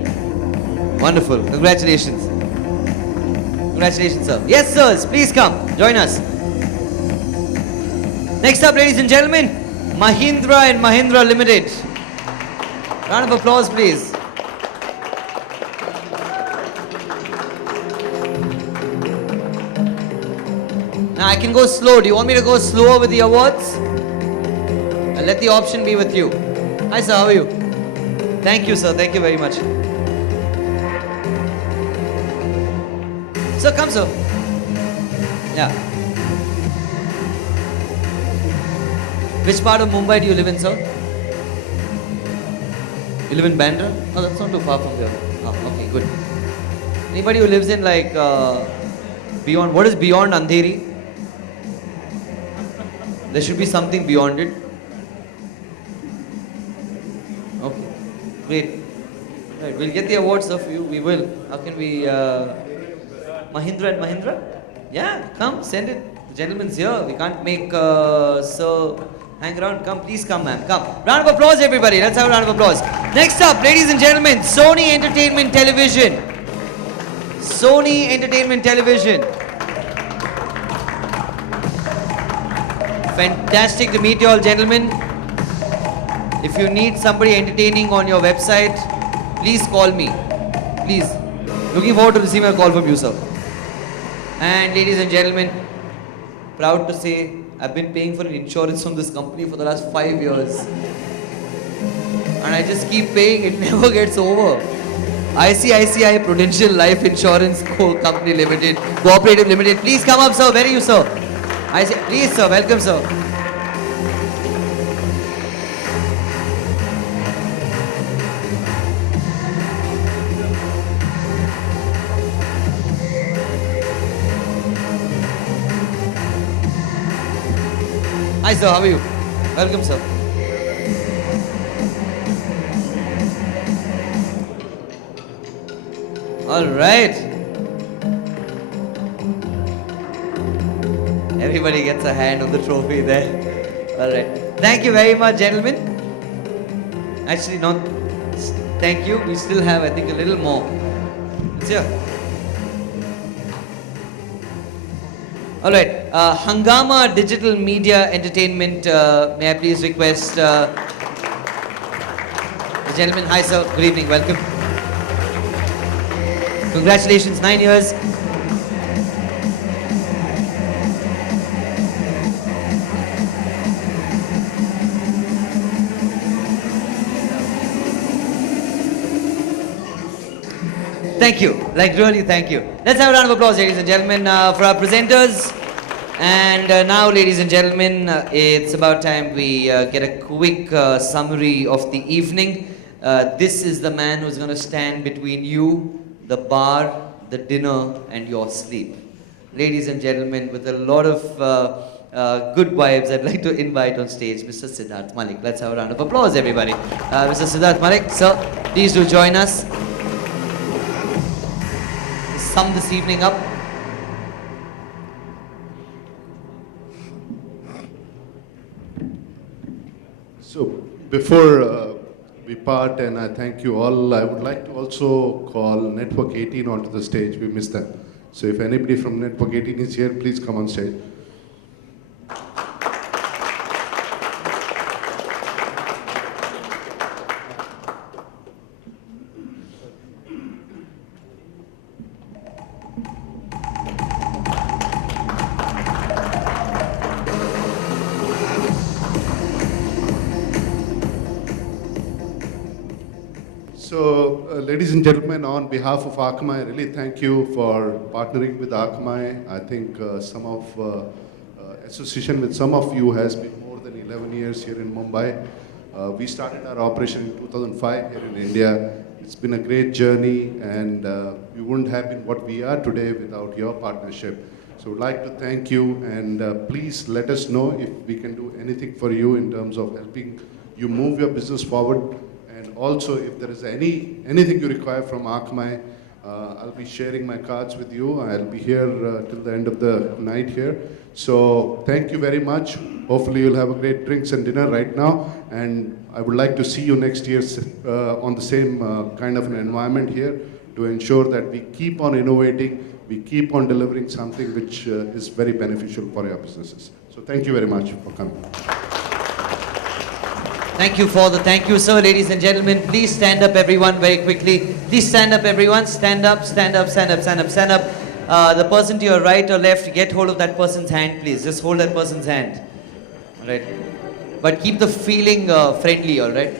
Wonderful. Congratulations. Congratulations, sir. Yes, sirs. Please come. Join us. Next up, ladies and gentlemen, Mahindra and Mahindra Limited. Round of applause, please. Now, I can go slow. Do you want me to go slower with the awards? I'll let the option be with you. Hi, sir. How are you? Thank you, sir. Thank you very much. Sir, come, sir. Yeah. Which part of Mumbai do you live in, sir? You live in Bandra? Oh, that's not too far from here. Oh, okay, good. Anybody who lives in like beyond, what is beyond Andheri? There should be something beyond it. Okay, great. Right, we'll get the awards of you. We will. How can we? Mahindra and Mahindra? Yeah, come, send it. The gentleman's here. We can't make Sir hang around. Come, please come, ma'am. Come. Round of applause, everybody. Let's have a round of applause. Next up, ladies and gentlemen, Sony Entertainment Television. Sony Entertainment Television. Fantastic to meet you all, gentlemen. If you need somebody entertaining on your website, please call me. Please. Looking forward to receiving a call from you, sir. And ladies and gentlemen, proud to say I've been paying for an insurance from this company for the last 5 years. And I just keep paying, it never gets over. ICICI Prudential Life Insurance Co. Company Limited, Cooperative Limited. Please come up, sir. Where are you, sir? Please, sir. Welcome, sir. Hi, sir. How are you? Welcome, sir. All right. Everybody gets a hand on the trophy there. All right. Thank you very much, gentlemen. Actually, not thank you. We still have, I think, a little more. It's here. All right. Hangama Digital Media Entertainment. May I please request the gentleman. Hi, sir. Good evening. Welcome. Congratulations. 9 years. Thank you. Like, really, thank you. Let's have a round of applause, ladies and gentlemen, for our presenters. And now, ladies and gentlemen, it's about time we get a quick summary of the evening. This is the man who's going to stand between you, the bar, the dinner, and your sleep. Ladies and gentlemen, with a lot of good vibes, I'd like to invite on stage Mr. Siddharth Malik. Let's have a round of applause, everybody. Mr. Siddharth Malik, sir, please do join us. Sum this evening up. So before we part, and I thank you all, I would like to also call Network 18 onto the stage. We missed them. So if anybody from Network 18 is here, please come on stage. So, ladies and gentlemen, on behalf of Akamai, I really thank you for partnering with Akamai. I think association with some of you has been more than 11 years here in Mumbai. We started our operation in 2005 here in India. It's been a great journey, and we wouldn't have been what we are today without your partnership. So I'd like to thank you, and please let us know if we can do anything for you in terms of helping you move your business forward. And also, if there is anything you require from Akamai, I'll be sharing my cards with you. I'll be here till the end of the night here. So thank you very much. Hopefully you'll have a great drinks and dinner right now. And I would like to see you next year on the same kind of an environment here to ensure that we keep on innovating, we keep on delivering something which is very beneficial for your businesses. So thank you very much for coming. Thank you, sir. Ladies and gentlemen, please stand up, everyone, very quickly. Please stand up, everyone. Stand up, stand up, stand up, stand up, stand up. The person to your right or left, get hold of that person's hand, please. Just hold that person's hand. All right. But keep the feeling friendly, all right?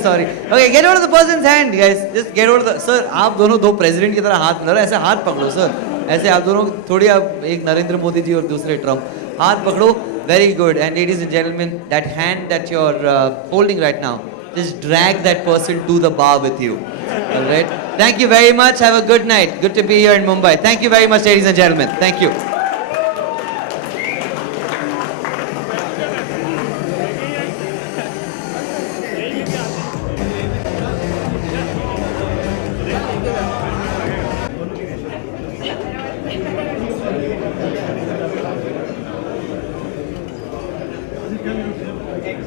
Sorry. Okay, get hold of the person's hand, guys. Just get hold of the... Sir, आप दोनों दो president की तरह हाथ मिला रहे, ऐसे हाथ पकड़ो, sir. ऐसे आप दोनों थोड़ी आप एक नरेंद्र मोदी जी और दूसरे ट्रम्प हाथ पकड़ो. Very good. And ladies and gentlemen, that hand that you're holding right now, just drag that person to the bar with you. All right. Thank you very much. Have a good night. Good to be here in Mumbai. Thank you very much, ladies and gentlemen. Thank you. Give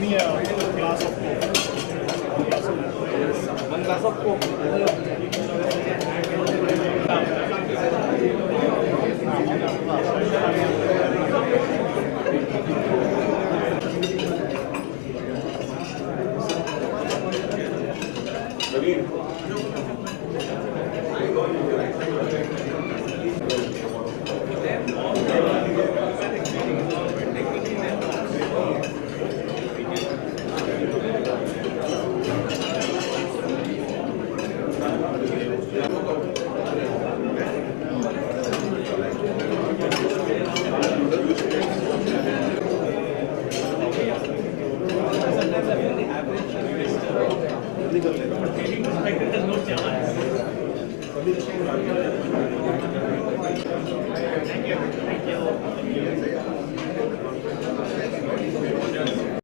me a glass of Coke. One glass of Coke. Expected there's no chance.